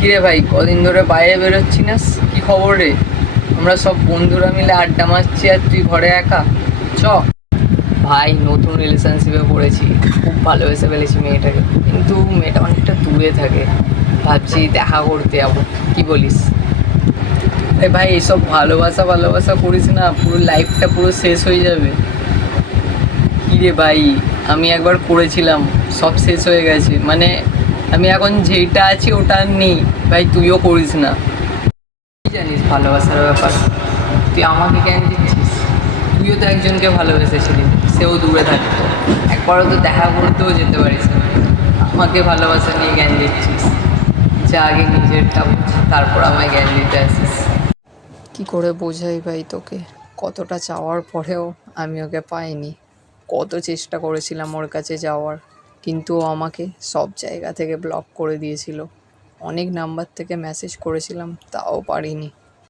কিরে ভাই, কদিন ধরে বাইরে বেরোচ্ছি না, কি খবর রে? আমরা সব বন্ধুরা মিলে আড্ডা মারছি আর তুই ঘরে একা। চ। ভাই, নতুন রিলেশনশিপে পড়েছি, খুব ভালোবেসে ফেলেছি মেয়েটাকে, কিন্তু মেয়েটা অনেকটা দূরে থাকে। ভাবছি দেখা করতে যাবো, কি বলিস? ভাই এইসব ভালোবাসা ভালোবাসা করিস না, পুরো লাইফটা পুরো শেষ হয়ে যাবে। কী রে ভাই, আমি একবার করেছিলাম, সব শেষ হয়ে গেছে। মানে আমি এখন যেইটা আছি ওটা আর নেই। ভাই তুইও করিস না, কি জানিস ভালোবাসার ব্যাপার? তুই আমাকে কেন দিচ্ছিস? তুইও তো একজনকে ভালোবেসেছিলি, সেও দূরে থাকতো, একবারও তো দেখা করতেও যেতে পারিস না। আমাকে ভালোবাসা নিয়ে জ্ঞান দিচ্ছিস? যা আগে নিজেরটা বোঝ, তারপর আমায় জ্ঞান দিতে আসিস। কি করে বোঝাই ভাই তোকে, কতটা চাওয়ার পরেও আমি ওকে পাইনি। কত চেষ্টা করেছিলাম ওর কাছে যাওয়ার, কিন্তু ও আমাকে সব জায়গা থেকে ব্লক করে দিয়েছিল। অনেক নাম্বার থেকে মেসেজ করেছিলাম, তাও পারিনি।